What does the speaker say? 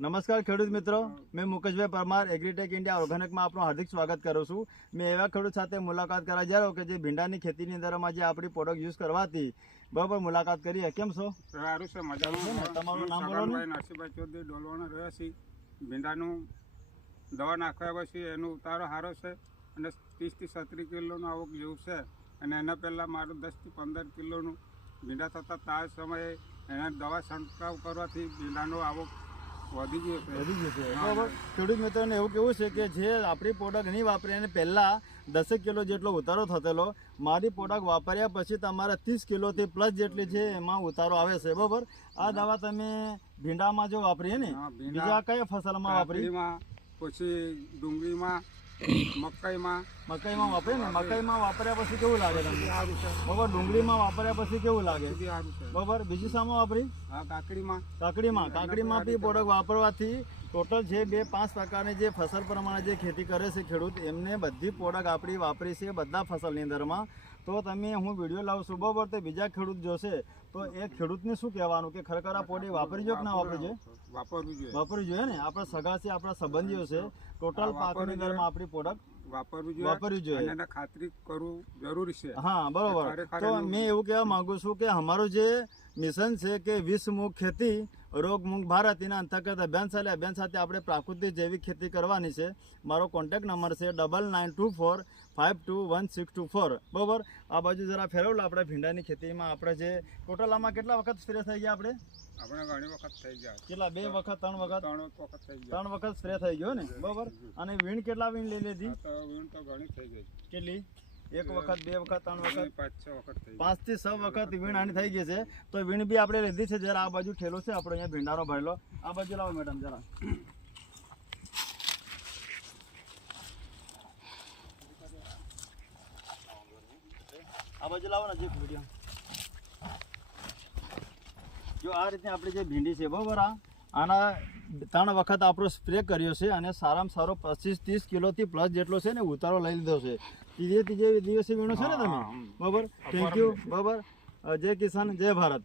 નમસ્કાર ખેડૂત મિત્રો, મેં મુકેશભાઈ પરમાર એગ્રીટેક ઇન્ડિયા ઓર્ગેનિકમાં આપનું હાર્દિક સ્વાગત કરું છું. મેં એવા ખેડૂત સાથે મુલાકાત કરવા જઈ રહ્યો કે જે ભીંડાની ખેતીની અંદરમાં જે આપણી પ્રોડક્ટ યુઝ કરવાથી બરાબર મુલાકાત કરીએ. કેમ છો? સારું છે, મજામાં. તમારું નામ બોલો ને. નરસિંહભાઈ ચૌધરી ડોલવાનો રહ્યો છે. ભીંડાનું દવા નાખ્યા પછી એનો ઉતારો સારો છે અને 30 થી 37 કિલોનું આવક જેવું છે. અને એના પહેલાં મારું 10 થી 15 કિલોનું ભીંડા થતા તાર સમયે એને દવા છંટકાવ કરવાથી ભીંડાનો આવક વધી ગયો છે. બરાબર. ખેડૂત મિત્રોને એવું કેવું છે કે જે આપણી પ્રોડક્ટ નહીં વાપરી અને પહેલાં 10 કિલો જેટલો ઉતારો થયેલો, મારી પ્રોડક્ટ વાપર્યા પછી તમારા 30 કિલોથી પ્લસ જેટલી છે એમાં ઉતારો આવે છે. બરાબર. આ દવા તમે ભીંડામાં જો વાપરીએ ને, બીજા કયા ફસલમાં વાપરી? પછી ડુંગળીમાં, મકાઈમાં વાપરે ને. મકાઈમાં વાપર્યા પછી કેવું લાગે તમને? સારું છે. બરાબર. ડુંગળીમાં વાપર્યા પછી કેવું લાગે? સારું છે. બરાબર. બીજી શામાં વાપરી? હા, કાકડીમાં કાકડીમાં બી પ્રોડક્ટ વાપરવાથી ટોટલ જે 2-5 પ્રકારની જે ફસલ પ્રમાણે જે ખેતી કરે છે ખેડૂત, એમને બધી પ્રોડક્ટ આપણી વાપરી છે બધા ફસલની અંદરમાં. તો તમે હું વિડીયો લાવું છું બરાબર, તો બીજા ખેડૂત જોશે તો એ ખેડૂતને શું કહેવાનું કે ખરેખર આ પ્રોડક્ટ વાપરી જો કે ના વાપરી જોઈએ? વાપરવી જોઈએ ને. આપણા સગા છે, આપણા સંબંધીઓ છે, ટોટલ પાકની અંદરમાં આપણી પ્રોડક્ટ વાપરવી જોઈએ. એને ખાતરી કરવું જરૂરી છે. હા, બરોબર. તો મેં એવું કહેવા માંગુ છું કે અમારું જે મિશન છે કે વિશ્વમુખ ખેતી રોગમુક્ત ભારત, એના અંતર્ગત અભિયાન સાથે આપણે પ્રાકૃતિક જૈવિક ખેતી કરવાની છે. મારો કોન્ટેક્ટ નંબર છે 9924521624. બરાબર. આ બાજુ જરા ફેરવલો. આપણે ભીંડાની ખેતીમાં આપણે જે ટોટલ આમાં કેટલા વખત સ્પ્રે થઈ ગયા? આપણે ઘણી વખત થઈ ગયા. કેટલા? 2 વખત 3 વખત? 3 વખત સ્પ્રે થઈ ગયો ને. બરાબર. અને વીણ કેટલા વીણ લઈ લીધી? વીણ તો ઘણી થઈ ગઈ. કેટલી? 1 વખત, 2 વખત, 3 વખત, 5 થી 6 વખત વીણ આની થઈ ગઈ છે. તો વીણ બી આપણે લીધી છે. જરા આ બાજુ ઠેલો છે આપણે અહીંયા ભીંડાનો ભરેલો. આ બાજુ લાવો મેડમ જરા. આ બાજુ લાવો ને. નજીક વિડીયો જો આ રીતે આપણી જે ભીંડી છે બરાબર, આના 3 વખત આપણો સ્પ્રે કર્યો છે અને સારામાં સારો 25-30 કિલોથી પ્લસ જેટલો છે ને ઉતારો લઈ લીધો છે. ત્રીજે દિવસે વીણો છે ને તમે? બરાબર. Thank you. બરાબર. જય કિસાન, જય ભારત.